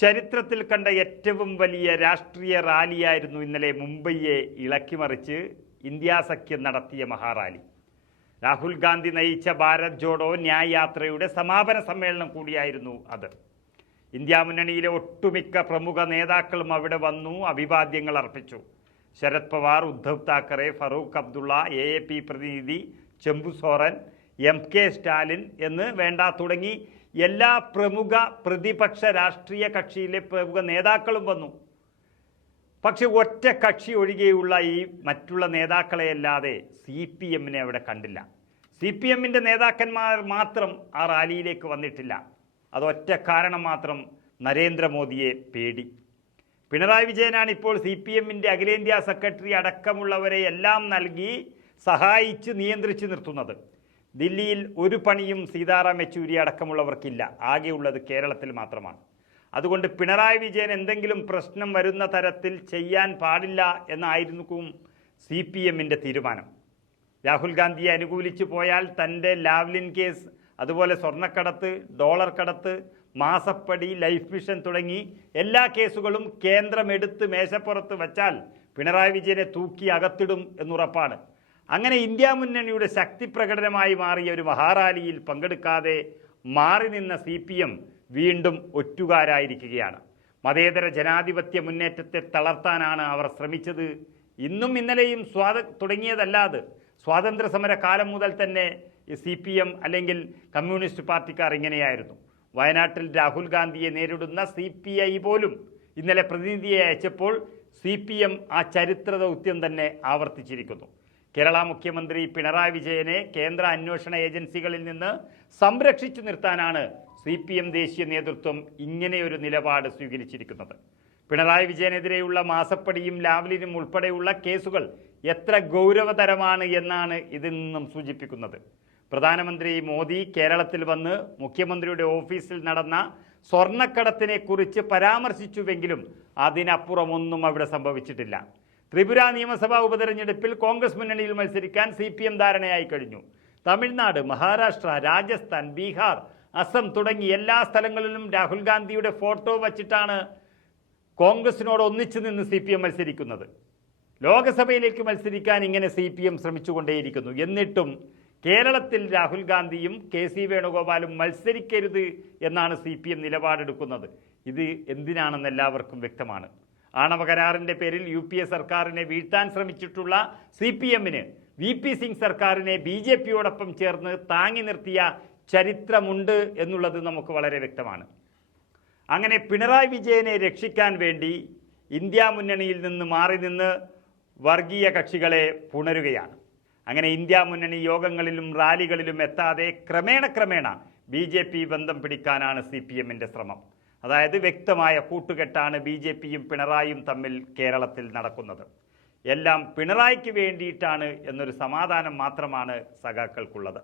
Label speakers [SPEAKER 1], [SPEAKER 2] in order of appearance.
[SPEAKER 1] ചരിത്രത്തിൽ കണ്ട ഏറ്റവും വലിയ രാഷ്ട്രീയ റാലിയായിരുന്നു ഇന്നലെ മുംബൈയെ ഇളക്കിമറിച്ച് ഇന്ത്യാ സഖ്യം നടത്തിയ മഹാറാലി. രാഹുൽ ഗാന്ധി നയിച്ച ഭാരത് ജോഡോ ന്യായ യാത്രയുടെ സമാപന സമ്മേളനം കൂടിയായിരുന്നു അത്. ഇന്ത്യ മുന്നണിയിലെ ഒട്ടുമിക്ക പ്രമുഖ നേതാക്കളും അവിടെ വന്നു അഭിവാദ്യങ്ങൾ അർപ്പിച്ചു. Sharad Pawar Uddhav Thackeray Farooq Abdullah A A P പ്രതിനിധി ചെമ്പു സോറൻ എം കെ സ്റ്റാലിൻ എന്ന് വേണ്ട തുടങ്ങി എല്ലാ പ്രമുഖ പ്രതിപക്ഷ രാഷ്ട്രീയ കക്ഷിയിലെ പ്രമുഖ നേതാക്കളും വന്നു. പക്ഷെ ഒറ്റ കക്ഷി ഒഴികെയുള്ള ഈ മറ്റുള്ള നേതാക്കളെയല്ലാതെ സി പി എമ്മിനെ അവിടെ കണ്ടില്ല. സി പി എമ്മിന്റെ നേതാക്കന്മാർ മാത്രം ആ റാലിയിലേക്ക് വന്നിട്ടില്ല. അതൊറ്റ കാരണം മാത്രം നരേന്ദ്രമോദിയെ പേടി. പിണറായി വിജയനാണ് ഇപ്പോൾ സി പി എമ്മിന്റെ അഖിലേന്ത്യാ സെക്രട്ടറി അടക്കമുള്ളവരെ എല്ലാം നൽകി സഹായിച്ച് നിയന്ത്രിച്ച് നിർത്തുന്നത്. ദില്ലിയിൽ ഒരു പണിയും സീതാറാം യെച്ചൂരി അടക്കമുള്ളവർക്കില്ല. ആകെയുള്ളത് കേരളത്തിൽ മാത്രമാണ്. അതുകൊണ്ട് പിണറായി വിജയൻ എന്തെങ്കിലും പ്രശ്നം വരുന്ന തരത്തിൽ ചെയ്യാൻ പാടില്ല എന്നായിരുന്നു സി പി എമ്മിന്റെ തീരുമാനം. രാഹുൽ ഗാന്ധിയെ അനുകൂലിച്ചു പോയാൽ തന്റെ ലാവ്ലിൻ കേസ് അതുപോലെ സ്വർണക്കടത്ത് ഡോളർ കടത്ത് മാസപ്പടി ലൈഫ് മിഷൻ തുടങ്ങി എല്ലാ കേസുകളും കേന്ദ്രം എടുത്ത് മേശപ്പുറത്ത് വച്ചാൽ പിണറായി വിജയനെ തൂക്കി അകത്തിടും എന്നുറപ്പാണ്. അങ്ങനെ ഇന്ത്യ മുന്നണിയുടെ ശക്തി പ്രകടനമായി മാറിയ ഒരു മഹാറാലിയിൽ പങ്കെടുക്കാതെ മാറി നിന്ന സി പി എം വീണ്ടും ഒറ്റുകാരായിരിക്കുകയാണ്. മതേതര ജനാധിപത്യ മുന്നേറ്റത്തെ തളർത്താനാണ് അവർ ശ്രമിച്ചത്. ഇന്നും ഇന്നലെയും സ്വാത തുടങ്ങിയതല്ലാതെ സ്വാതന്ത്ര്യ സമര കാലം മുതൽ തന്നെ സി പി എം അല്ലെങ്കിൽ കമ്മ്യൂണിസ്റ്റ് പാർട്ടിക്കാർ ഇങ്ങനെയായിരുന്നു. വയനാട്ടിൽ രാഹുൽ ഗാന്ധിയെ നേരിടുന്ന സി പി ഐ പോലും ഇന്നലെ പ്രതിനിധിയെ അയച്ചപ്പോൾ സി പി എം ആ ചരിത്ര ദൗത്യം തന്നെ ആവർത്തിച്ചിരിക്കുന്നു. കേരള മുഖ്യമന്ത്രി പിണറായി വിജയനെ കേന്ദ്ര അന്വേഷണ ഏജൻസികളിൽ നിന്ന് സംരക്ഷിച്ചു നിർത്താനാണ് സി പി എം ദേശീയ നേതൃത്വം ഇങ്ങനെയൊരു നിലപാട് സ്വീകരിച്ചിരിക്കുന്നത്. പിണറായി വിജയനെതിരെയുള്ള മാസപ്പടിയും ലാവ്ലിനും ഉൾപ്പെടെയുള്ള കേസുകൾ എത്ര ഗൗരവതരമാണ് എന്നാണ് ഇതിൽ നിന്നും സൂചിപ്പിക്കുന്നത്. പ്രധാനമന്ത്രി മോദി കേരളത്തിൽ വന്ന് മുഖ്യമന്ത്രിയുടെ ഓഫീസിൽ നടന്ന സ്വർണക്കടത്തിനെക്കുറിച്ച് പരാമർശിച്ചുവെങ്കിലും അതിനപ്പുറമൊന്നും അവിടെ സംഭവിച്ചിട്ടില്ല. ത്രിപുര നിയമസഭാ ഉപതെരഞ്ഞെടുപ്പിൽ കോൺഗ്രസ് മുന്നണിയിൽ മത്സരിക്കാൻ സി പി എം ധാരണയായി കഴിഞ്ഞു. തമിഴ്നാട് മഹാരാഷ്ട്ര രാജസ്ഥാൻ ബീഹാർ അസം തുടങ്ങി എല്ലാ സ്ഥലങ്ങളിലും രാഹുൽ ഗാന്ധിയുടെ ഫോട്ടോ വച്ചിട്ടാണ് കോൺഗ്രസിനോട് ഒന്നിച്ചു നിന്ന് സി പി എം മത്സരിക്കുന്നത്. ലോകസഭയിലേക്ക് മത്സരിക്കാൻ ഇങ്ങനെ സി പി എം ശ്രമിച്ചുകൊണ്ടേയിരിക്കുന്നു. എന്നിട്ടും കേരളത്തിൽ രാഹുൽ ഗാന്ധിയും കെ സി വേണുഗോപാലും മത്സരിക്കരുത് എന്നാണ് സി പി എം നിലപാടെടുക്കുന്നത്. ഇത് എന്തിനാണെന്ന് എല്ലാവർക്കും വ്യക്തമാണ്. ആണവ കരാറിന്റെ പേരിൽ യു പി എ സർക്കാരിനെ വീഴ്ത്താൻ ശ്രമിച്ചിട്ടുള്ള സി പി എമ്മിന് വി പി സിംഗ് സർക്കാരിനെ ബി ജെ പിയോടൊപ്പം ചേർന്ന് താങ്ങി നിർത്തിയ ചരിത്രമുണ്ട് എന്നുള്ളത് നമുക്ക് വളരെ വ്യക്തമാണ്. അങ്ങനെ പിണറായി വിജയനെ രക്ഷിക്കാൻ വേണ്ടി ഇന്ത്യ മുന്നണിയിൽ നിന്ന് മാറി നിന്ന് വർഗീയ കക്ഷികളെ പുണരുകയാണ്. അങ്ങനെ ഇന്ത്യ മുന്നണി യോഗങ്ങളിലും റാലികളിലും എത്താതെ ക്രമേണ ക്രമേണ ബി ജെ പി ബന്ധം പിടിക്കാനാണ് സി പി എമ്മിന്റെ ശ്രമം. അതായത് വ്യക്തമായ കൂട്ടുകെട്ടാണ് ബി ജെ പിയും പിണറായിയും തമ്മിൽ കേരളത്തിൽ നടക്കുന്നത്. എല്ലാം പിണറായിക്ക് വേണ്ടിയിട്ടാണ് എന്നൊരു സമാധാനം മാത്രമാണ് സഖാക്കൾക്കുള്ളത്.